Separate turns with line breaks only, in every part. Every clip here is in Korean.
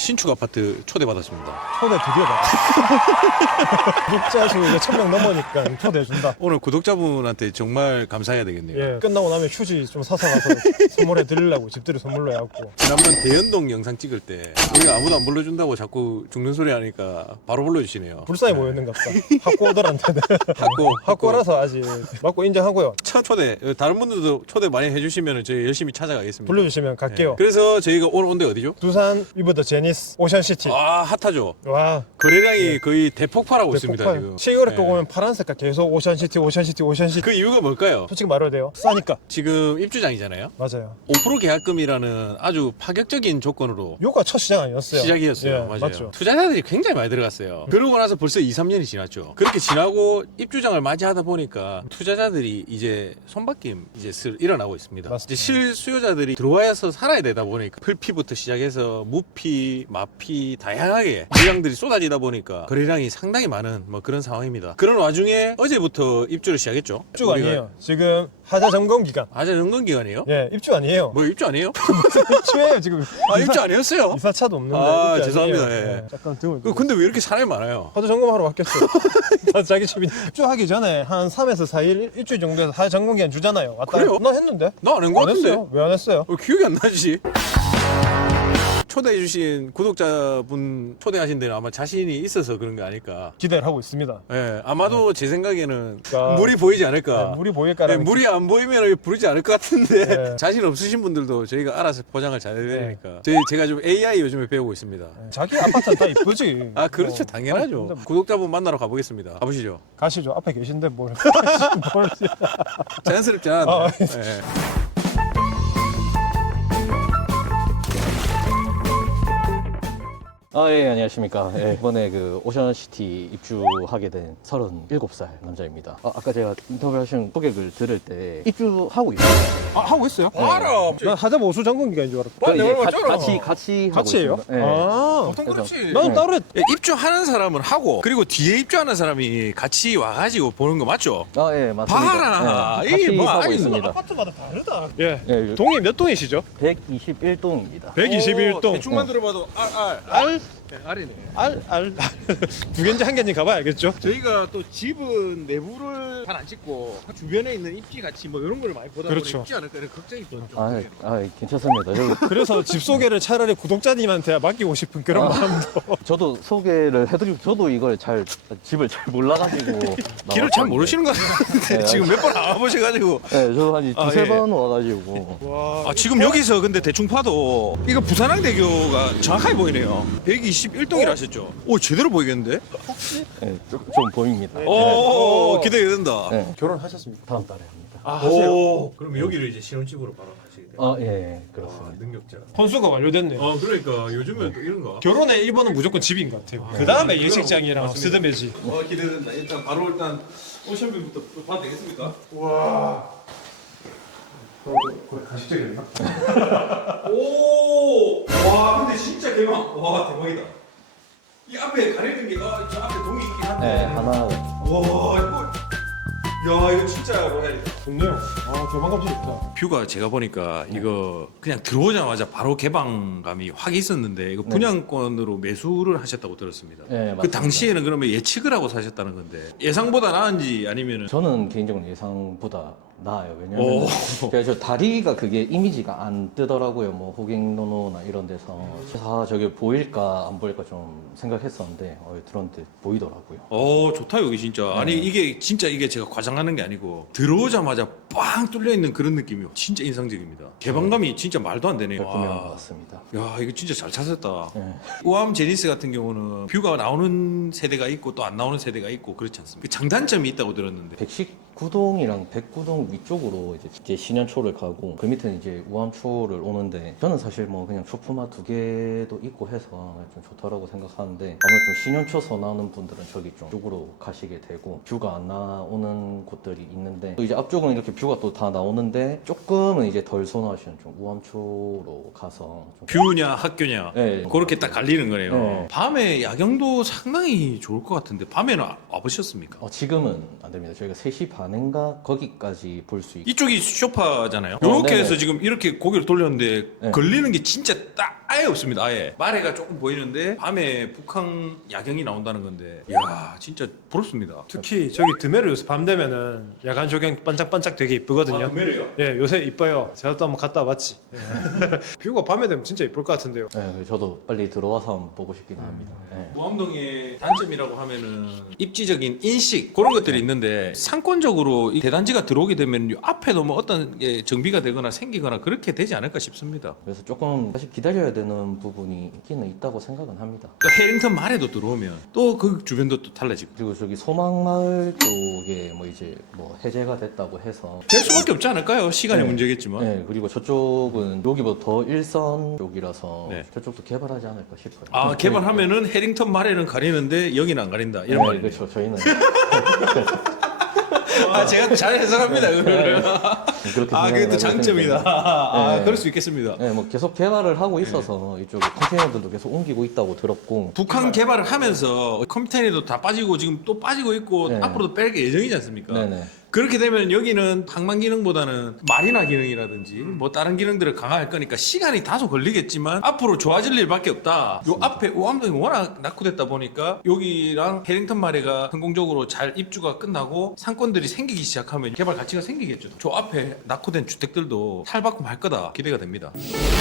신축 아파트 초대받았습니다.
초대 드디어 받았어. 구독자 수 이제 1000명 넘으니까 초대해준다.
오늘 구독자분한테 정말 감사해야 되겠네요.
예, 끝나고 나면 휴지 좀 사서 가서 선물해 드리려고 집들이 선물로 해갖고.
지난번 대연동 영상 찍을 때 우리가 아무도 안 불러준다고 자꾸 죽는 소리 하니까 바로 불러주시네요.
불쌍히 모였는 것 같다. 학고들한테는. 학고라서 아직 맞고 인정하고요.
첫 초대, 다른 분들도 초대 많이 해주시면 저희 열심히 찾아가겠습니다.
불러주시면 갈게요.
그래서 저희가 오늘 온 데 어디죠?
두산 위버더 제니스 오션시티.
아, 핫하죠.
와,
거래량이 거의 대폭발하고 있습니다 지금.
시골에 또
네.
보면 파란 색깔 계속 오션시티 오션시티 오션시티.
그 이유가 뭘까요?
솔직히 말해도 돼요. 싸니까.
지금 입주장이잖아요.
맞아요.
5% 계약금이라는 아주 파격적인 조건으로
요가 첫 시장 아니었어요?
시작이었어요.
예,
맞아요.
맞죠.
투자자들이 굉장히 많이 들어갔어요. 그러고 나서 벌써 2, 3년이 지났죠. 그렇게 지나고 입주장을 맞이하다 보니까 투자자들이 이제 손바뀜 이제 일어나고 있습니다.
맞습니다.
이제 실수요자들이 들어와서 살아야 되다 보니까 풀피부터 시작해서 무피, 마피 다양하게 물량들이 쏟아지다 보니까 거래량이 상당히 많은 뭐 그런 상황입니다. 그런 와중에 어제부터 입주를 시작했죠.
입주 아니에요. 지금 하자 점검 기간.
아자 점검 기간이에요?
예, 입주 아니에요.
뭐 입주 아니에요?
입주예요 지금.
아 입주 아니었어요?
이사차도 없는데.
아,
입주
죄송합니다.
아니에요.
예.
잠깐 등을.
근데 왜 이렇게 사람이 많아요?
하자 점검하러 왔겠어요. 다 자기 집이. 입주하기 전에 한 3에서 4일 일주일 정도에서 하자 점검 기간 주잖아요. 왔다.
그래요?
나 했는데.
나 안 한 거 같은데?
했어요. 왜 안 했어요?
기억이 안 나지? 초대해주신 구독자분 초대하신 데는 아마 자신이 있어서 그런 게 아닐까.
기대를 하고 있습니다.
예, 아마도 제 생각에는
그러니까
물이 보이지 않을까.
네, 물이 보일까라는.
예, 물이 안 보이면 부르지 않을 것 같은데
네.
자신 없으신 분들도 저희가 알아서 포장을 잘 해야 되니까.
네.
제가 좀 AI 요즘에 배우고 있습니다.
자기 아파트는 다 이쁘지.
아 그렇죠,
뭐.
당연하죠.
아니, 근데
구독자분 만나러 가보겠습니다. 가보시죠.
가시죠. 앞에 계신데 뭘. 뭘.
자연스럽지 않았나요?
아,
예.
예, 안녕하십니까. 예, 이번에 그 오션시티 입주하게 된 37살 남자입니다. 아까 제가 인터뷰하신 고객을 들을 때 입주하고 있어요.
아, 하고 있어요?
알아.
난 하자 보수 점검 기간인 줄 알았고.
아,
이제
내가 맞잖아.
같이 하고
같이예요?
있습니다. 예.
아.
보통 그렇지.
나는 따로 했.
예, 입주하는 사람은 하고 그리고 뒤에 입주하는 사람이 같이 와가지고 보는 거 맞죠?
예, 맞습니다.
봐라.
예,
이게
같이
뭐
하고
아니,
있습니다.
아파트마다 다르다. 예.
예,
동이 몇 동이시죠?
121동입니다.
121동.
대충만 들어봐도 알. 네, 알이네.
알. 두 개인지 한 개인지 가봐야 알겠죠?
저희가 또 집은 내부를 잘 안 찍고 주변에 있는 입지 같이 뭐 이런 걸 많이 보다 보니
그렇죠.
입지 않을까 이런 걱정이 좀.
괜찮습니다.
그래서 집 소개를 차라리 구독자님한테 맡기고 싶은 그런 마음도.
저도 소개를 해드리고, 저도 이걸 집을 잘 몰라가지고.
길을 잘 모르시는 것 같은데
네,
지금 몇 번 안 와보셔가지고.
네, 저도 한
아,
두세
예.
번 와가지고.
와.
아 지금 여기서 근데 대충 봐도 이거 부산항대교가 정확하게 보이네요. 121동이라 하셨죠? 오 제대로 보이겠는데?
예, 좀 보입니다.
오 기대된다.
네,
결혼하셨습니까?
다음 달에 합니다.
아, 하세요.
오 그럼 여기를 이제 신혼집으로 바로 가시게 돼요?
예, 그렇습니다.
능력자.
혼수가 완료됐네요.
그러니까 요즘은 또 이런가?
결혼의 1번은 무조건 집인 것 같아요. 그 다음에 예식장이랑 스드메지.
기대된다. 일단 오션뷰부터 봐도 되겠습니까?
와. 거의 가식적이었나?
오! 와 근데 진짜 대박. 와 대박이다. 이 앞에 가려진 저 앞에 동이 있긴 한데.
네, 하나.
와 이거. 야 이거 진짜 로얄이다.
좋네요. 아, 개방감이 좋다.
뷰가 제가 보니까 이거 그냥 들어오자마자 바로 개방감이 확 있었는데 이거 분양권으로 매수를 하셨다고 들었습니다.
네, 맞습니다.
그 당시에는 그러면 예측을 하고 사셨다는 건데 예상보다 나은지 아니면은
저는 개인적으로 예상보다 나아요.
오.
왜냐면 저 다리가 그게 이미지가 안 뜨더라고요. 뭐 호갱노노나 이런 데서 저게 보일까 안 보일까 좀 생각했었는데 들었는데 보이더라고요.
좋다 여기 진짜. 아니 이게 진짜 이게 제가 과장하는 게 아니고 들어오자마자 빵 뚫려 있는 그런 느낌이 진짜 인상적입니다. 개방감이 진짜 말도 안 되네요.
분명한
와.
것 같습니다.
야 이거 진짜 잘 찾았다.
네.
우암 제니스 같은 경우는 뷰가 나오는 세대가 있고 또 안 나오는 세대가 있고 그렇지 않습니까? 그 장단점이 있다고 들었는데
119동이랑 109동 위쪽으로 이제 신현초를 가고 그 밑에는 이제 우암초를 오는데 저는 사실 뭐 그냥 초품화 2개도 있고 해서 좀 좋다라고 생각하는데 아무래도 좀 신현초서 나오는 분들은 저기 좀 쪽으로 가시게 되고 뷰가 안 나오는 곳들이 있는데 또 이제 앞쪽은 이렇게 뷰가 또 다 나오는데 조금은 이제 덜 선호하시는 좀 우암초로 가서 좀
뷰냐 학교냐
네.
그렇게 딱 갈리는 거네요.
네.
밤에 야경도 상당히 좋을 것 같은데 밤에는 와보셨습니까?
지금은 안 됩니다. 저희가 3시 반인가 거기까지 볼 수 있고
이쪽이 쇼파잖아요. 이렇게
네네.
해서 지금 이렇게 고개를 돌렸는데
네.
걸리는 게 진짜 딱 아예 없습니다. 아예 마레가 조금 보이는데 밤에 북한 야경이 나온다는 건데, 이야 진짜 부럽습니다.
특히 저기 드메르 요새 밤 되면은 야간 조경 반짝반짝 되게 이쁘거든요.
매래요?
예, 요새 이뻐요. 제가 또 한번 갔다 와봤지. 예. 뷰가 밤에 되면 진짜 이쁠 것 같은데요.
네, 저도 빨리 들어와서 한번 보고 싶긴 합니다. 네.
모암동의 단점이라고 하면은 입지적인 인식 그런 것들이 있는데, 상권적으로 이 대단지가 들어오게 되면 이 앞에도 뭐 어떤 게 정비가 되거나 생기거나 그렇게 되지 않을까 싶습니다.
그래서 조금 사실 기다려야 되는 부분이 있기는 있다고 생각은 합니다.
또 해링턴 말에도 들어오면 또 그 주변도 또 달라지고
그리고 저기 소망마을 쪽에 뭐 이제 뭐 해제가 됐다고 해서
될 수밖에 없지 않을까요? 시간의
네.
문제겠지만.
네, 그리고 저쪽은 여기보다 더 일선 쪽이라서
네.
저쪽도 개발하지 않을까 싶어요.
아, 개발하면은 해링턴 말에는 가리는데 여기는 안 가린다 이런 말이네요.
그렇죠. 저희는
아, 제가 잘 해석합니다. 그거를.
그렇게
아, 그게 또
생각을
장점이다.
하고
아,
네.
그럴 수 있겠습니다.
네, 뭐 계속 개발을 하고 있어서 이쪽에 컨테이너들도 계속 옮기고 있다고 들었고
북한 개발을 하면서 컴퓨터에도 다 빠지고 지금 또 빠지고 있고
네.
앞으로도 뺄 게 예정이지 않습니까?
네네.
그렇게 되면 여기는 항만 기능보다는 마리나 기능이라든지 뭐 다른 기능들을 강화할 거니까 시간이 다소 걸리겠지만 앞으로 좋아질 일밖에 없다. 요 앞에 오암동이 워낙 낙후됐다 보니까 여기랑 해링턴 마레가 성공적으로 잘 입주가 끝나고 상권들이 생기기 시작하면 개발 가치가 생기겠죠. 저 앞에 낙후된 주택들도 탈바꿈할 거다 기대가 됩니다.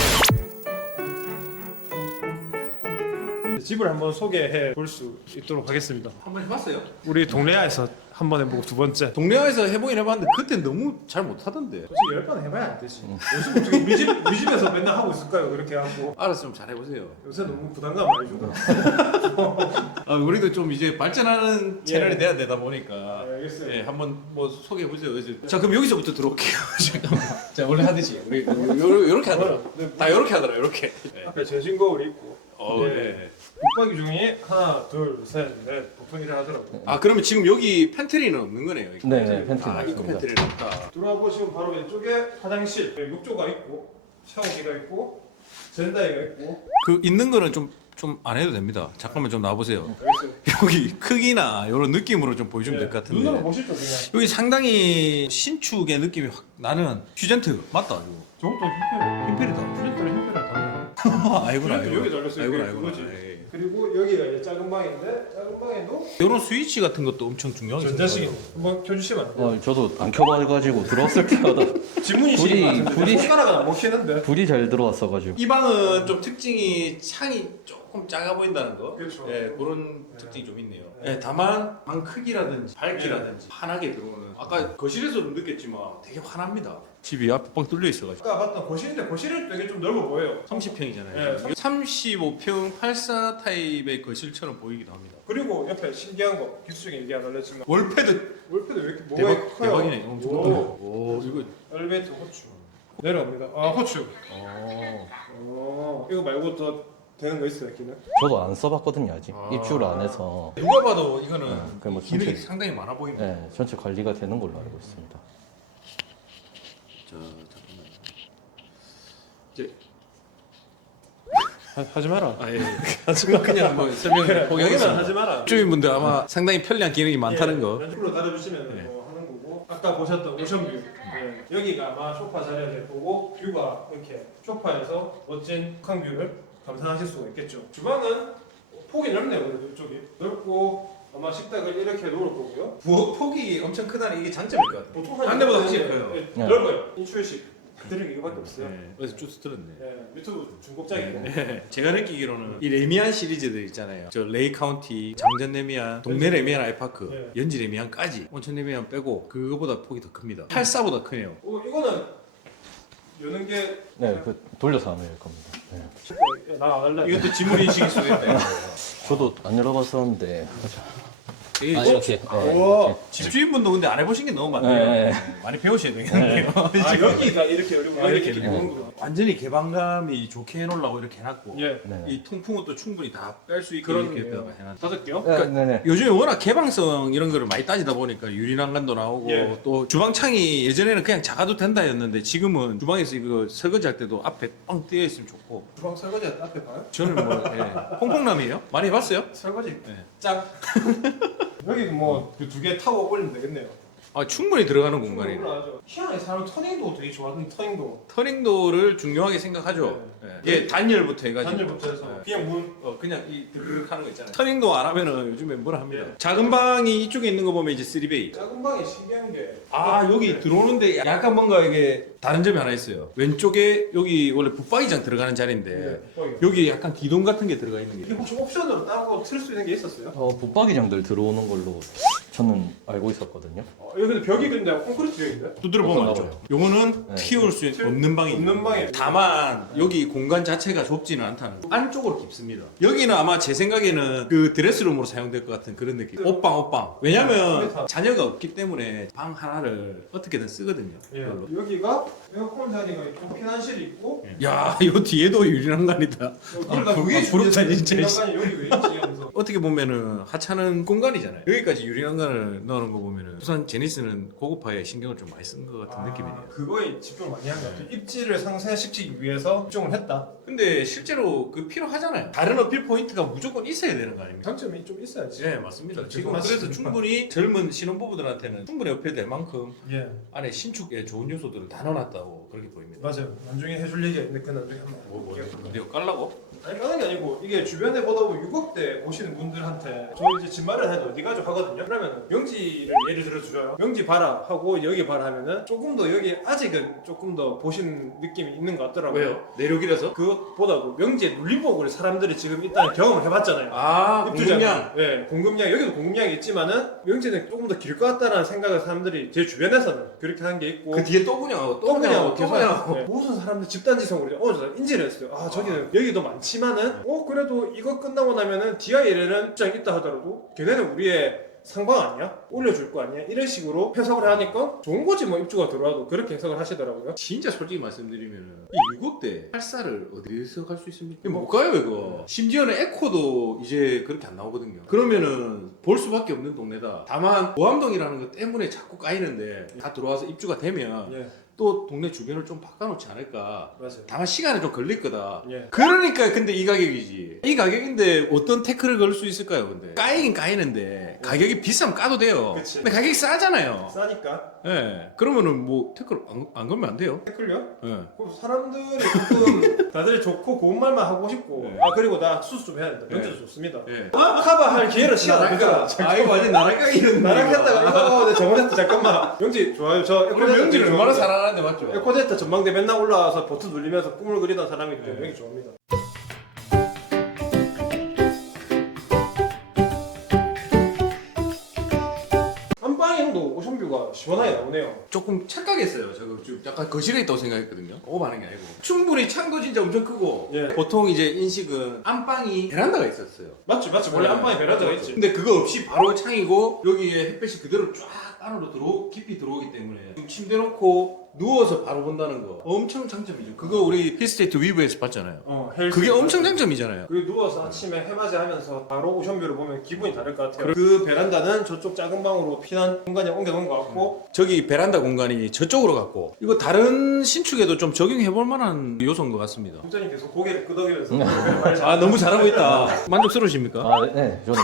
집을 한번 소개해 볼 수 있도록 하겠습니다.
한번 해봤어요?
우리 동래야에서 한 번 해보고 두 번째.
동네에서 해보긴 해봤는데 그때 너무 잘 못하던데.
솔직히 10번 해봐야 안 되지. 요즘 어떻게 우리 집에서 맨날 하고 있을까요? 그렇게 하고.
알아서 좀 잘해보세요.
요새 너무 부담감 많이 주더라.
아, 우리도 좀 이제 발전하는 채널이
예.
돼야 되다 보니까
네, 알겠어요.
예, 한번 뭐 소개해 보세요. 자, 그럼 여기서부터 들어올게요. 잠깐만. 자, 원래 하듯이 우리 요렇게 하더라.
네,
다 요렇게 하더라. 요렇게.
앞에 제신 거울이 있고.
네.
네. 붙박이 중에 하나, 둘, 셋, 넷 보통 이래 하더라고.
아, 그러면 지금 여기 팬트리는 없는 거네요. 여기.
네, 팬트리
아, 입구
없습니다.
팬트리는 없다.
들어와 보시면 바로 왼쪽에 화장실, 욕조가 있고 샤워기가 있고 젠다이가 있고.
그 있는 거는 좀 안 해도 됩니다. 잠깐만 좀 나와보세요.
알겠어요.
여기 크기나 이런 느낌으로 좀 보여주면 될 것 같은데.
눈으로 보시죠 그냥.
여기 상당히 신축의 느낌이 확 나는 퓨전트 맞다. 이거.
저것도 흰pel이야.
흰펠이다.
퓨전트랑 흰pel이랑 다른
아이구나.
여기 달렸어요.
아이구나.
그게
아이구나.
그거지.
예.
그리고 여기가 이제 작은 방인데 작은 방에도
이런 스위치 같은 것도 엄청 중요하게
전자식이
생각해요.
한번 켜주시면 안 돼요?
저도 안 켜봐가지고 들어왔을 때마다
지문이
불이-
시린 것 같은데
불이-
손가락은 안 먹히는데.
불이 잘 들어왔어가지고
이 방은 좀 특징이 창이 조금 작아 보인다는 거.
그렇죠.
예, 그런 특징이 좀 있네요. 예, 다만 방 크기라든지 밝기라든지 환하게 들어오는. 아까 거실에서도 느꼈지만 되게 환합니다. 집이 앞에 뻥 뚫려 있어가지고.
아까 봤던 거실인데 거실은 되게 좀 넓어 보여요.
30평이잖아요.
예.
35평 84 타입의 거실처럼 보이기도 합니다.
그리고 옆에 신기한 거 기술적인 얘기 안 알려지만
월패드
월패도 왜 이렇게 뭐가 이렇게 커요?
대박이네. 엄청
오.
크네. 오, 이거.
엘리베이터 호출 내려옵니다. 아 호출.
오.
이거 말고 더 되는 거 있어요 기능?
저도 안 써봤거든요 아직
아.
입주를 안 해서
누가 봐도 이거는
그럼 뭐
기능이
전체-
상당히 많아 보입니다.
네, 전체 관리가 되는 걸로 알고 있습니다.
잠깐만. 이제
하지 마라.
아 예. 그냥 뭐 설명
여기만
포기하겠습니다.
하지 마라.
주민분들 아마 상당히 편리한 기능이 많다는 거.
연출로 달아주시면
네.
뭐 하는 거고 아까 보셨던 오션뷰 여기가 아마 소파 자리가 될 거고 뷰가 이렇게 소파에서 멋진 북한뷰를 감상하실 수가 있겠죠. 주방은 폭이 넓네요. 그래도 이쪽이 넓고 아마 식탁을 이렇게 놓을 거고요.
폭이 엄청 크다는 이게 장점일 것 같아요.
보통
딴 데보다 확실히 커요.
네.
넓어요. 인출식 그들은 이거밖에 없어요.
네. 그래서 쭉 들었네.
유튜브 중국장이고.
제가 느끼기로는 이 레미안 시리즈들 있잖아요. 저 레이 카운티, 장전 레미안, 동네 레미안 아이파크,
네.
연지 레미안까지 온천 레미안 빼고 그거보다 폭이 더 큽니다. 84보다 크네요.
이거는 여는 게
네, 그 돌려서 하면 될 겁니다. 네.
나 안 할래.
이것도 지문 인식일 수도 있다.
저도 안 열어봤었는데
이게
이렇게
우와.
집주인분도 근데 안 해보신 게 너무 많네요.
네.
많이 배우셔야 되겠네요.
아 여기가 이렇게 열리고
아,
이렇게
이렇게
열리고.
완전히 개방감이 좋게 해놓으려고 이렇게 해놨고
예.
네.
이 통풍은 또 충분히 다 뺄 수 있게
그런
이렇게 해놨다.
다섯 개요?
네, 네.
요즘에 워낙 개방성 이런 거를 많이 따지다 보니까 유리난간도 나오고
예.
또 주방창이 예전에는 그냥 작아도 된다였는데 지금은 주방에서 이거 설거지 할 때도 앞에 뻥 띄어 있으면 좋고
주방 설거지 앞에 봐요?
저는 뭐 예. 퐁퐁남이에요? 많이 해봤어요?
설거지.
네. 짱.
여기 뭐 두 개 타고 올리면 되겠네요.
아, 충분히 들어가는 공간이네.
올라가죠. 희한하게 사람 터닝도 되게 좋아하는 터닝도.
터닝도를 중요하게 생각하죠. 이게 단열부터 해가지고.
단열부터 해서 그냥 문.
그냥 이 드르륵 하는 거 있잖아요. 터닝도 안 하면은 요즘에 뭐라 합니다. 작은 방이 이쪽에 있는 거 보면 이제 3베이.
작은 방에 신기한 게.
아, 여기 들어오는데 약간 뭔가 이게 다른 점이 하나 있어요. 왼쪽에 여기 원래 붙박이장 들어가는 자리인데 여기 약간 기둥 같은 게 들어가 있는
이게
게.
혹시 옵션으로 따로 틀 수 있는 게 있었어요?
붙박이장들 들어오는 걸로 저는 알고 있었거든요.
여기 근데 벽이 근데 콘크리트 벽인데?
두드려 보면
어떤가
알죠.
봐요.
요거는
네.
튀울 수 없는 방이
없는 방에.
다만 여기 공간 자체가 좁지는 않다는 거. 안쪽으로 깊습니다. 여기는 아마 제 생각에는 그 드레스룸으로 사용될 것 같은 그런 느낌. 옷방. 왜냐면 자녀가 없기 때문에 방 하나를 어떻게든 쓰거든요.
예.
그걸로.
여기가 에어컨 자리가 있고 피난실이 있고.
야, 요 뒤에도 유리난간이다.
그러니까 그게
부럽다, 진짜.
유리난간이 여기 왜 있지 하면서.
어떻게 보면은 하찮은 공간이잖아요. 여기까지 유리난간을 넣는 거 보면은 부산 제니스는 고급화에 신경을 좀 많이 쓴 것 같은 느낌이네요.
그거에 집중을 많이 한 것 같아요. 입지를 상쇄시키기 위해서 집중을 했다.
근데 실제로 그 필요하잖아요. 다른 어필 포인트가 무조건 있어야 되는 거 아닙니까?
장점이 좀 있어야지.
네, 맞습니다. 지금
맞습니다.
그래서 충분히 젊은 신혼부부들한테는 충분히 어필될 만큼
예.
안에 신축에 좋은 요소들을 다 넣어놨다고 그렇게 보입니다.
맞아요. 나중에 해줄 얘기가 있는데 그 나중에 한번
뭐,
해볼게요.
어디요? 깔라고?
아니 까는 게 아니고 이게 주변에 보다 보면 6억대 오시는 분들한테 저 이제 집 마련해도 어디 가죠 하거든요. 그러면 명지를 예를 들어 주줘요. 명지 봐라 하고 여기 봐라 하면은 조금 더 여기 아직은 조금 더 보신 느낌이 있는 것 같더라고요.
왜요? 내륙이라서?
그것보다도 명지에 눌림목을 사람들이 지금 일단 경험을 해봤잖아요.
아, 공급량.
네, 공급량 여기도 공급량이 있지만은 명지는 조금 더 길 것 같다라는 생각을 사람들이 제 주변에서는 그렇게 한 게 있고.
그 뒤에 또 분양하고
또 그냥
계속 분양하고.
네. 모든 사람들 집단지성으로 저 인지를 했어요. 아 저기는 여기도 많지만은 그래도 이거 끝나고 나면은 DIL에는 입장 있다 하더라도 걔네는 우리의 상방 아니야? 올려줄 거 아니야? 이런 식으로 해석을 하니까 좋은 거지 뭐 입주가 들어와도 그렇게 해석을 하시더라고요.
진짜 솔직히 말씀드리면 이 6억대 8사를 어디서 갈 수 있습니까? 못 가요 이거. 심지어는 에코도 이제 그렇게 안 나오거든요. 그러면은 볼 수밖에 없는 동네다. 다만 보암동이라는 것 때문에 자꾸 까이는데 다 들어와서 입주가 되면
예,
또 동네 주변을 좀 바꿔놓지 않을까.
맞아요.
다만 시간은 좀 걸릴 거다.
예.
그러니까 근데 이 가격이지. 이 가격인데 어떤 태클을 걸 수 있을까요? 근데 까이긴 까이는데 가격이 비싸면 까도 돼요.
그치.
근데 가격이 싸잖아요.
싸니까.
예. 그러면은 뭐 태클 안 걸면 안 돼요.
태클요?
예.
그럼 사람들이 조금 다들 좋고 고운 말만 하고 싶고
네.
아 그리고 나 수수 좀 해야 된다. 명지도
네.
좋습니다.
예.
커버할 기회를 시간 그러니까
아 이거 완전 나락가기 이런
나랑 했다가 이거 내가 저번에 잠깐만 명지 좋아요. 저
우리
에코제트
명지를
되게
얼마나
좋아합니다.
사랑하는데 맞죠?
에코제트 전망대 맨날 올라와서 버튼 눌리면서 꿈을 그리던 사람이기 때문에
네.
명지 좋아합니다. 안방에도 오션뷰가 시원하게 나오네요.
조금 착각했어요. 저거 지금 약간 거실에 있다고 생각했거든요. 오버하는 게 아니고 충분히 창도 진짜 엄청 크고
예.
보통 이제 인식은 안방이 베란다가 있었어요.
맞지 원래
네.
안방에 베란다가 있지.
근데 그거 없이 바로 창이고 여기에 햇볕이 그대로 쫙 안으로 깊이 들어오기 때문에 지금 침대 놓고 누워서 바로 본다는 거 엄청 장점이죠. 그거 우리 힐스테이트 위브에서 봤잖아요. 그게 엄청 장점이잖아요.
그리고 누워서 아침에 해맞이 하면서 바로 오션뷰를 보면 기분이 다를 것 같아요. 그 베란다는 저쪽 작은 방으로 피난 공간에 옮겨놓은 것 같고
저기 베란다 공간이 저쪽으로 갔고 이거 다른 신축에도 좀 적용해 볼 만한 요소인 것 같습니다.
국장님 계속 고개를 끄덕이면서 고개를 많이
아 너무 잘하고 있다. 만족스러우십니까?
아, 네. 저는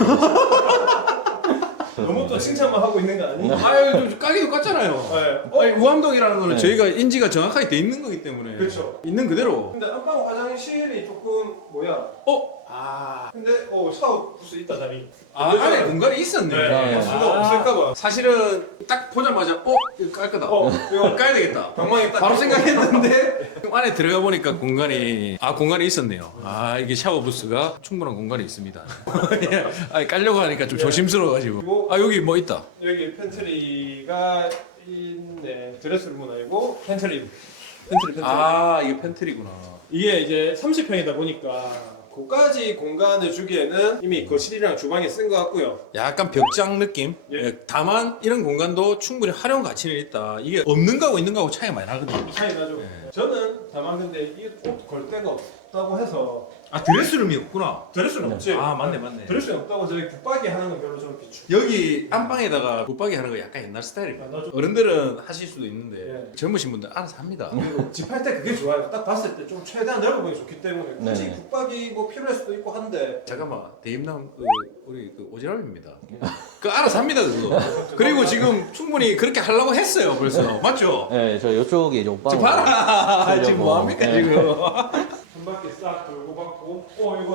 너무 또 칭찬만 하고 있는 거 아니에요?
아유 좀 까기도 깠잖아요.
네.
아니, 우암동이라는 거는
네.
저희가 인지가 정확하게 돼 있는 거기 때문에
그렇죠.
있는 그대로.
근데 안방 화장실이 조금 뭐야?
아,
근데 샤워 부스 있다 자리.
안에 공간이 있었네.
네.
수가 없을까봐.
사실은 딱 보자마자 이거 깔 거다.
이거
까야 되겠다.
방망이 딱
바로 생각했는데 안에 들어가 보니까 공간이 있었네요. 아 이게 샤워 부스가 충분한 공간이 있습니다. 아 깔려고 하니까 좀 조심스러워가지고.
그리고
아 여기 뭐 있다.
여기 팬트리가 있네. 드레스룸은 아니고 팬트리. 팬트리.
아 이게 팬트리구나.
이게 이제 30평이다 보니까 그까지 공간을 주기에는 이미 거실이랑 주방에 쓴 것 같고요.
약간 벽장 느낌.
예.
예, 다만 이런 공간도 충분히 활용 가치는 있다. 이게 없는 거하고 있는 거하고 차이가 많이 나거든요.
차이 나죠.
예.
저는 다만 근데 이게 옷 걸 데가 없다고 해서
아 드레스룸이 없구나.
드레스는 없지.
아 맞네.
드레스는 없다고 저희 붙박이 하는 건 별로 저는 비추.
여기 안방에다가 붙박이 하는 거 약간 옛날 스타일입니다.
아, 나 좀-
어른들은 하실 수도 있는데
예.
젊으신 분들 알아서 합니다.
그리고 집할 때 그게 좋아요. 딱 봤을 때 좀 최대한 넓어 보이기 좋기 때문에 굳이
네.
붙박이 뭐 필요할 수도 있고 한데
잠깐만 대임남 우리 오지랖입니다. 그 알아서 합니다 그거. 그리고 지금 충분히 그렇게 하려고 했어요 벌써 맞죠?
네, 저 이쪽에 이제 오빠
지금 봐라 지금 뭐 합니까
네.
지금?
한 바퀴 싹 돌고 받고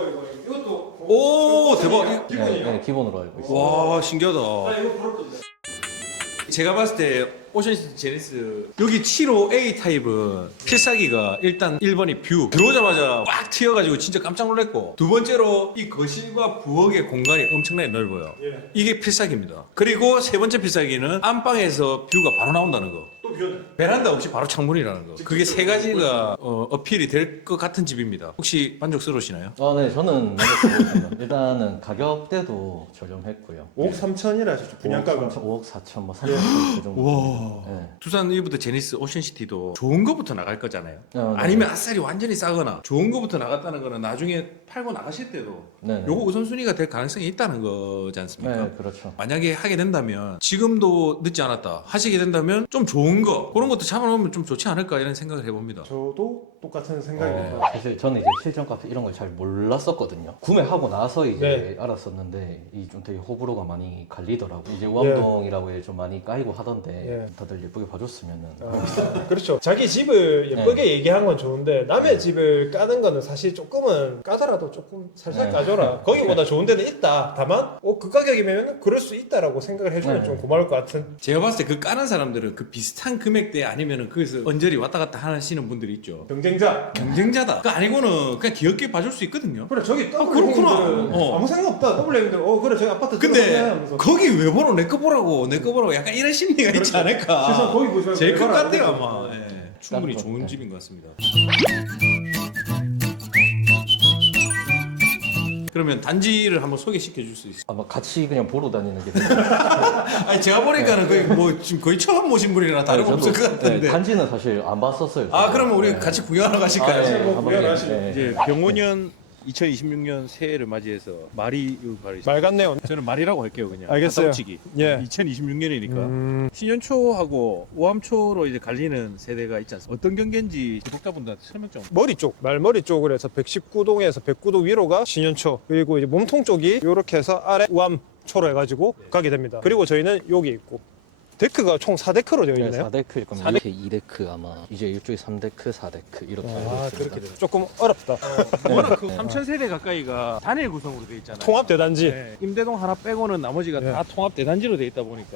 이것도
오, 대박.
네,
기본이에요.
네, 기본으로 알고 있습니다.
와 신기하다.
나 이거 부럽던데.
제가 봤을 때 오션시티 제네시스 여기 75A 타입은 필살기가 일단 1번이 뷰 들어오자마자 꽉 튀어가지고 진짜 깜짝 놀랐고 두 번째로 이 거실과 부엌의 공간이 엄청나게 넓어요.
예.
이게 필살기입니다. 그리고 세 번째 필살기는 안방에서 뷰가 바로 나온다는 거.
또 비었네.
베란다 없이 바로 창문이라는 거. 그게 세 가지가 어필이 될 것 같은 집입니다. 혹시 만족스러우시나요?
네, 저는 만족스럽습니다. 일단은 가격대도 저렴했고요.
5억 3천이라 하셨죠. 분양가가.
5억 4천, 뭐 3천 그 정도.
와.
네.
두산 이브부터 제니스 오션시티도 좋은 거부터 나갈 거잖아요.
네.
아니면 아싸리 완전히 싸거나 좋은 거부터 나갔다는 거는 나중에 팔고 나가실 때도
네.
요거 우선순위가 될 가능성이 있다는 거지 않습니까?
네, 그렇죠.
만약에 하게 된다면 지금도 늦지 않았다 하시게 된다면 좀 좋은 거 그런 것도 잡아놓으면 좀 좋지 않을까 이런 생각을 해봅니다.
저도 똑같은 생각입니다.
사실 저는 이제 실전값 이런 걸 잘 몰랐었거든요. 구매하고 나서 이제
네.
알았었는데 이 좀 되게 호불호가 많이 갈리더라고. 이제 우암동이라고 좀 많이 까이고 하던데
예.
다들 예쁘게 봐줬으면은.
그렇죠. 자기 집을 예쁘게 얘기한 건 좋은데 남의 집을 까는 거는 사실 조금은 까더라도 조금 살살
네.
까줘라. 거기보다 좋은 데는 있다. 다만 그 가격이면 그럴 수 있다라고 생각을 해주면
네.
좀 고마울 것 같은.
제가 봤을 때 그 까는 사람들은 그 비슷한 금액대 아니면은 거기서 언저리 왔다 갔다 하시는 분들이 있죠.
경쟁자.
경쟁자다. 그 아니고는 그냥 귀엽게 봐줄 수 있거든요.
그래 저기 더블
그렇구나.
햄들은
어.
아무 생각 없다. 더블 햄들 그래 저기 아파트
근데
들어가네 하면서.
거기 왜 보러 내 거 보라고 내 거 보라고 약간 이런 심리가 있지
그렇죠.
않을까.
시선 거기 보시면
제일 큰 것
왜
같아요
봐라.
아마. 예. 충분히
거,
좋은
네.
집인 것 같습니다. 그러면 단지를 한번 소개시켜 줄 수 있어요?
아마 같이 그냥 보러 다니는 게.
아니 제가 보니까는 거의 뭐 지금 거의 처음 모신 분이라 다를 거 없을 것 같은데.
단지는 사실 안 봤었어요.
아 그러면 우리
네.
같이 구경하러 가실까요?
네,
뭐
한번
구경하시죠.
네.
이제 병오년 2026년 새해를 맞이해서 말이 바로 있어요.
말 같네요.
저는 말이라고 할게요 그냥.
알겠어요.
가성치기.
예.
2026년이니까 신년초하고 오암초로 이제 갈리는 세대가 있지 않습니까? 어떤 경계인지 구독자분들한테 설명 좀.
머리 쪽, 말머리 쪽으로 해서 119동에서 109동 위로가 신현초, 그리고 이제 몸통 쪽이 이렇게 해서 아래 우암초로 해가지고 가게 됩니다. 그리고 저희는 여기 있고 데크가 총 4데크로 되어
네,
있네요.
4데크일 겁니다. 이렇게 2데크 아마 이제 이쪽이 3데크, 4데크 이렇게 알고
아
있습니다.
그렇게 되네. 조금 어렵다.
워낙 그
네.
3,000세대 가까이가 단일 구성으로 돼 있잖아요.
통합 대단지.
네. 임대동 하나 빼고는 나머지가
네.
다 통합 대단지로 돼 있다 보니까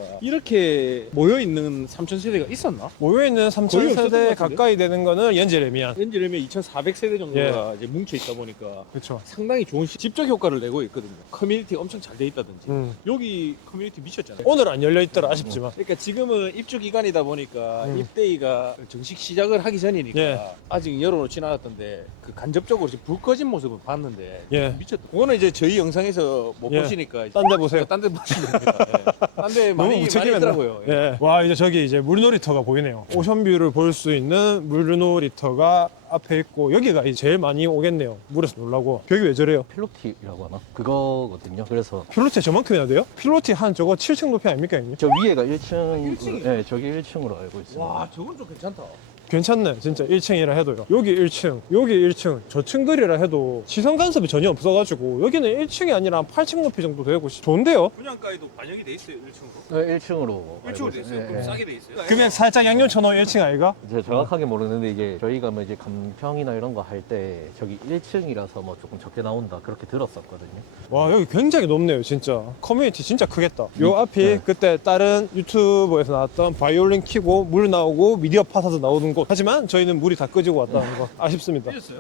이렇게 모여 있는 3,000세대가 있었나?
모여있는
거의 없었던
3,000세대
것 같은데?
가까이 되는 거는 연재레미안.
왠지 이러면 2,400세대 정도가 이제 뭉쳐 있다 보니까
그렇죠.
상당히 좋은 집적 효과를 내고 있거든요. 커뮤니티 엄청 잘 돼 있다든지.
음.
여기 커뮤니티 미쳤잖아요.
오늘 안 열려있더라 아쉽지만.
그러니까 지금은 입주 기간이다 보니까
음.
입대위가 정식 시작을 하기 전이니까
예.
아직 열어놓지 않았던데 그 간접적으로 지금 불 꺼진 모습을 봤는데
예.
미쳤다. 그거는 이제 저희 영상에서 못
예.
보시니까
딴 데 보세요.
딴 데 보시면 됩니다. 딴 데
너무
많이
무책임했나?
있더라고요. 예.
예. 와 이제 저기 이제 물놀이터가 보이네요. 오션뷰를 볼 수 있는 물놀이터가 앞에 있고 여기가 이제 제일 많이 오겠네요. 물에서 놀라고. 벽이 왜 저래요?
필로티라고 하나? 그거거든요. 그래서
필로티 저만큼이나 돼요? 필로티 한 저거 7층 높이 아닙니까 형님?
저 위에가 1층,
1층이요?
네, 저기 1층으로 알고 있습니다.
와 저건 좀 괜찮다.
괜찮네 진짜 1층이라 해도요. 여기 1층 여기 1층 저층 거리라 해도 시선 간섭이 전혀 없어가지고 여기는 1층이 아니라 한 8층 높이 정도 되고 좋은데요?
분양가에도 반영이 돼 있어요 1층으로.
네, 1층으로.
1층으로 돼 있어요. 그럼 싸게 돼 있어요.
그게 살짝 양념 쳐놓은 1층 아이가?
제가 정확하게 모르는데 이게 저희가 뭐 이제 감평이나 이런 거 할 때 저기 1층이라서 뭐 조금 적게 나온다 그렇게 들었었거든요.
와 여기 굉장히 높네요 진짜. 커뮤니티 진짜 크겠다. 요 앞이
네.
그때 다른 유튜브에서 나왔던 바이올린 키고 물 나오고 미디어 파사드 나오는 곳. 하지만 저희는 물이 다 끄지고 왔다는 거 아쉽습니다.
삐졌어요?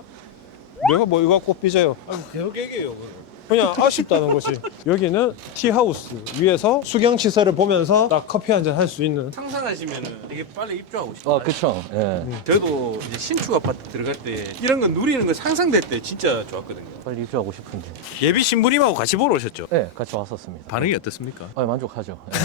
내가 뭐 이거 갖고 삐져요.
아이고 계속 얘기해요.
그냥 아쉽다는 것이. 여기는 티하우스 위에서 수경시설을 보면서 딱 커피 한 잔 할 수 있는.
상상하시면은 되게 빨리 입주하고 싶어요.
그쵸. 예.
저도 이제 신축 아파트 들어갈 때 이런 거 누리는 거 상상될 때 진짜 좋았거든요.
빨리 입주하고 싶은데.
예비 신부님하고 같이 보러 오셨죠?
네, 같이 왔었습니다.
반응이 어떻습니까?
만족하죠. 예.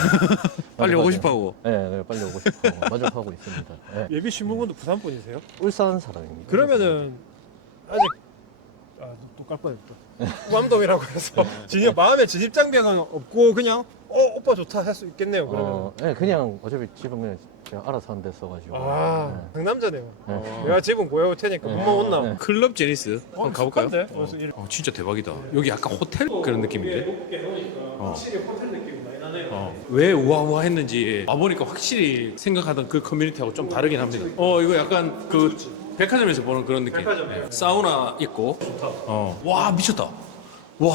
빨리 오고
만족하죠.
싶어하고.
네, 네, 빨리 오고 싶어. 만족하고 있습니다. 예.
예비 신부분도 부산 분이세요?
울산 사람입니다.
그러면은 아직 또 깔 뻔했다. 우암동이라고 해서 진입 마음에 진입 장벽은 없고 그냥 오빠 좋다 할 수 있겠네요. 그러면.
네, 그냥 어차피 집은 그냥 제가 알아서 한 데 써가지고.
상남자네요.
네.
내가 집은 구해올 테니까
네.
몸만 온나.
네.
클럽 제니스 한번 가볼까요?
익숙한데?
진짜 대박이다. 여기 약간 호텔 그런 느낌인데.
높게 놓으니까 확실히 호텔 느낌이 많이 나네요.
왜 우아우아 했는지 와보니까 확실히 생각하던 그 커뮤니티하고 좀 다르긴 합니다. 이거 약간 그 백화점에서 보는 그런 느낌.
백화점.
네. 사우나 있고. 와 미쳤다. 와.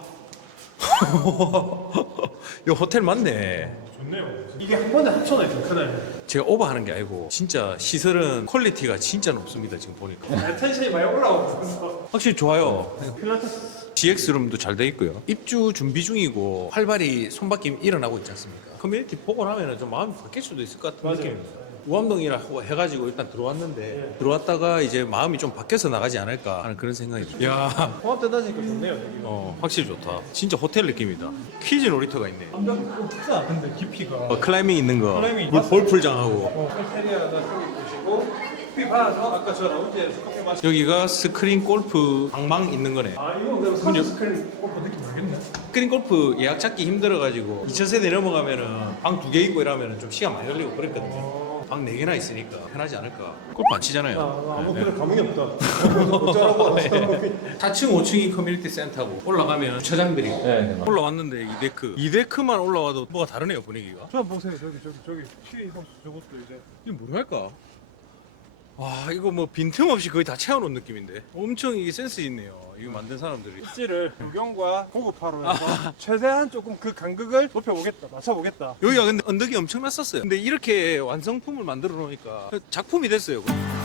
이거 호텔 맞네.
좋네요. 이게 한 번에 합쳐놔야 좀 크나요?
제가 오버하는 게 아니고 진짜 시설은 퀄리티가 진짜 높습니다. 지금 보니까.
텐션이 많이 올라오고 있어.
확실히 좋아요.
필라테스.
GX룸도 잘 돼 있고요. 입주 준비 중이고 활발히 손바뀜 일어나고 있지 않습니까? 커뮤니티 보고 나면 좀 마음이 바뀔 수도 있을 것 같은 느낌입니다. 우암동이라고 해가지고 일단 들어왔는데 들어왔다가 이제 마음이 좀 바뀌어서 나가지 않을까 하는 그런 생각이 듭니다. 야,
통합된다니까 좋네요. 여기가.
확실히 좋다. 진짜 호텔 느낌이다. 퀴즈 놀이터가 있네.
좀 크다. 근데 깊이가.
클라이밍 있는 거,
클라이밍
볼풀장하고.
인테리어나 저기 보시고 커피 받아서 아까 저 라운지에서 커피 마시.
여기가 스크린 골프 방망 있는 거네.
이거 그럼 선수 스크린 골프 느낌 모르겠네.
스크린 골프 예약 찾기 힘들어가지고 2000세대 넘어가면은 방 2개 있고 이러면은 좀 시간 많이 걸리고 그랬거든요. 방 4개나 있으니까 편하지 않을까. 골프 안 치잖아요.
아무 그런 감흥이 없다. 어쩌라고 왔어.
4층, 5층이 커뮤니티 센터고 올라가면 주차장들이 있고.
네, 네.
올라왔는데 이 데크만 올라와도 뭐가 다르네요 분위기가.
저 보세요. 저기 시리 선수 저것도 이제.
이게 뭐랄까? 와 이거 뭐 빈틈없이 거의 다 채워놓은 느낌인데 엄청 이게 센스 있네요. 이거 만든 사람들이.
입지를 구경과 고급화로 해서 최대한 조금 그 간극을 높여보겠다. 맞춰보겠다.
여기가 근데 언덕이 엄청났었어요. 근데 이렇게 완성품을 만들어 놓으니까 작품이 됐어요.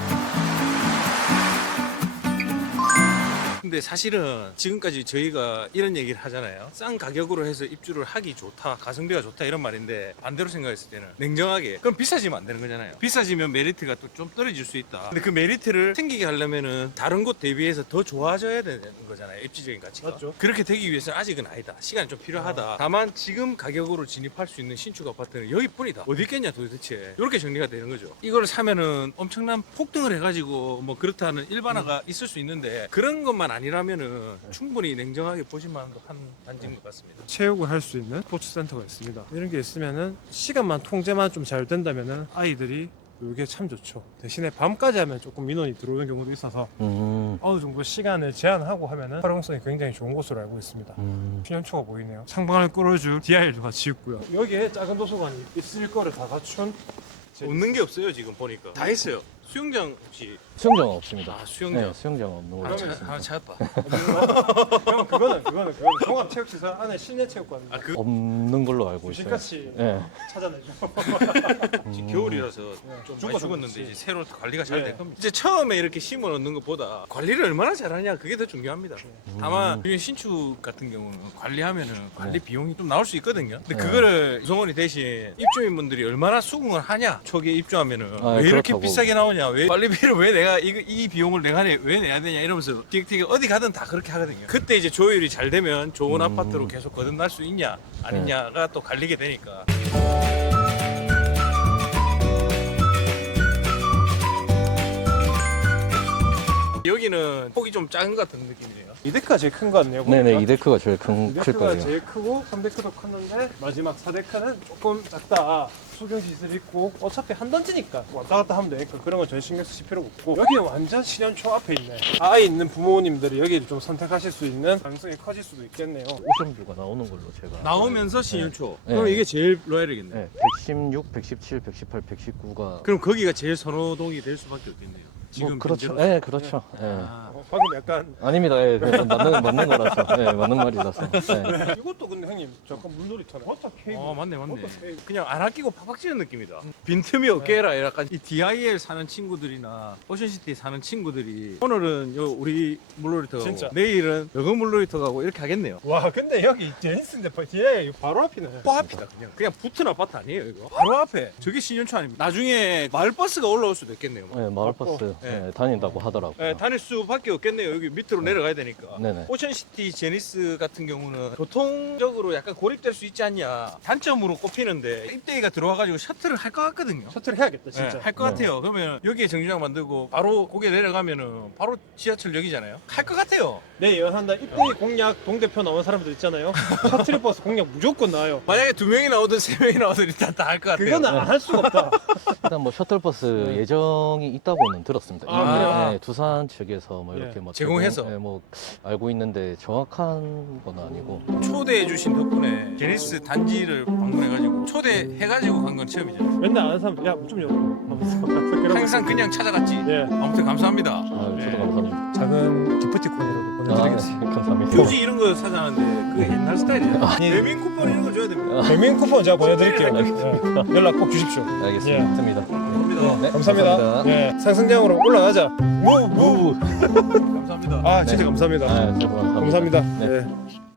근데 사실은 지금까지 저희가 이런 얘기를 하잖아요. 싼 가격으로 해서 입주를 하기 좋다, 가성비가 좋다 이런 말인데 반대로 생각했을 때는 냉정하게 그럼 비싸지면 안 되는 거잖아요. 비싸지면 메리트가 또 좀 떨어질 수 있다. 근데 그 메리트를 생기게 하려면은 다른 곳 대비해서 더 좋아져야 되는 거잖아요. 입지적인 가치가.
맞죠.
그렇게 되기 위해서는 아직은 아니다. 시간이 좀 필요하다. 다만 지금 가격으로 진입할 수 있는 신축 아파트는 여기뿐이다. 어디 있겠냐 도대체. 이렇게 정리가 되는 거죠. 이걸 사면은 엄청난 폭등을 해가지고 뭐 그렇다는 일반화가 있을 수 있는데 그런 것만 아니라면은 충분히 냉정하게 보실만한 한 단지인 것 같습니다.
체육을 할 수 있는 스포츠 센터가 있습니다. 이런 게 있으면은 시간만 통제만 좀 잘 된다면은 아이들이 이게 참 좋죠. 대신에 밤까지 하면 조금 민원이 들어오는 경우도 있어서 어느 정도 시간을 제한하고 하면은 활용성이 굉장히 좋은 곳으로 알고 있습니다. 신현초가 보이네요. 창방을 끌어줄 DIR도 같이 있고요. 여기에 작은 도서관이 있을 거를 다 갖춘
없는 게 없어요 지금 보니까. 다 있어요. 수영장 혹시
수영장은 없습니다.
수영장.
네, 수영장 없는 걸로
그러면
알고
하나
있습니다.
형
찾았다.
그거는 종합체육시설 안에 실내체육관
없는 걸로 알고 있어요.
주식같이
네.
찾아내죠.
지금 겨울이라서 좀 많이 죽었는데
죽었지.
이제 새로 관리가 잘
네.
될 겁니다. 이제 처음에 이렇게 심어 놓는 것보다 관리를 얼마나 잘하냐 그게 더 중요합니다. 다만 요즘 신축 같은 경우는 관리하면은 관리 비용이 좀 나올 수 있거든요. 근데 그거를 구성원이 대신 입주민분들이 얼마나 수긍을 하냐 초기에 입주하면은 왜 이렇게
그렇다고.
비싸게 나오냐 왜 관리비를 왜 내가 이 비용을 내가 왜 내야 되냐 이러면서 되게 어디 가든 다 그렇게 하거든요. 그때 이제 조율이 잘 되면 좋은 아파트로 계속 거듭날 수 있냐 아니냐가 또 갈리게 되니까. 여기는 폭이 좀 작은 것 같은 느낌이네요.
이 데크가 제일 큰 거 같네요.
네네,
보니까.
이 데크가 제일 클
이 데크가
거예요.
제일 크고 3데크도 컸는데 마지막 4데크는 조금 작다. 수경시설 있고 어차피 한 단지니까 왔다 갔다 하면 되니까 그런 건 전혀 신경 쓰실 필요가 없고 여기는 완전 신현초 앞에 있네. 아이 있는 부모님들이 여기를 좀 선택하실 수 있는 가능성이 커질 수도 있겠네요.
오션뷰가 나오는 걸로 제가
나오면서 신현초.
네.
그럼 이게 제일 로얄이겠네.
네, 116, 117, 118, 119가
그럼 거기가 제일 선호동이 될 수밖에 없겠네요. 지금
그렇죠.
현재로.
네, 그렇죠. 네.
방금 약간
아닙니다. 예, 네, 맞는 거라서. 네, 맞는 말이라서. 네.
이것도 근데 형님 잠깐 물놀이터네. 워터 케이블.
맞네.
워터 케이블.
그냥 안 아끼고 팍팍 지는 느낌이다. 빈틈이 없게라 약간 이 DIL 사는 친구들이나 오션시티 사는 친구들이 오늘은 요 우리 물놀이터 가고
진짜.
내일은 여거 물놀이터 가고 이렇게 하겠네요.
와 근데 여기 제니스인데 뒤에 바로 앞이네.
코앞이다 그냥 붙은 아파트 아니에요 이거? 바로 앞에 저게 신현초 아닙니까? 나중에 마을버스가 올라올 수도 있겠네요.
네, 마을버스.
예.
다닌다고 하더라고요.
예, 다닐 수밖에 없겠네요. 여기 밑으로 내려가야 되니까.
네네.
오션시티 제니스 같은 경우는 교통적으로 약간 고립될 수 있지 않냐 단점으로 꼽히는데 입대기가 들어와가지고 셔틀을 할 것 같거든요.
셔틀 해야겠다 진짜.
할 것 같아요. 그러면 여기에 정류장 만들고 바로 고개 내려가면은 바로 지하철역이잖아요. 할 것 같아요.
내 예언한다. 입대기 공약 동대표 나온 사람들 있잖아요. 셔틀버스 공약 무조건 나와요.
만약에 2명이 나오든 3명이 나오든 일단 다 할 것 같아요.
그거는 안 할 수가 없다.
일단 뭐 셔틀버스
네.
예정이 있다고는 들었습니다.
아,
이미,
그래요?
네, 두산 측에서 뭐 이렇게
네.
뭐
제공해서?
네, 뭐 알고 있는데 정확한 건 아니고.
초대해 주신 덕분에 제니스 단지를 방문해가지고 초대해가지고 간 건 처음이잖아요.
맨날 아는 사람들 야 문 좀 열어 하면서 그런
항상 그냥 찾아갔지.
예.
아무튼 감사합니다.
아,
네.
저도 감사합니다.
작은 기프티콘이라도
아,
보내드리겠습니다.
네, 감사합니다.
휴지 이런 거 사자는데 그게 옛날 스타일이야.
예.
배민 쿠폰 이런 거 줘야 됩니다.
배민 쿠폰 제가 보내드릴게요.
알겠습니다.
예. 연락 꼭 주십시오.
알겠습니다.
감사합니다.
네,
감사합니다. 예. 상승장으로 올라가자.
감사합니다.
아 진짜
네.
감사합니다.
아, 저도 감사합니다.
감사합니다.
네.
예.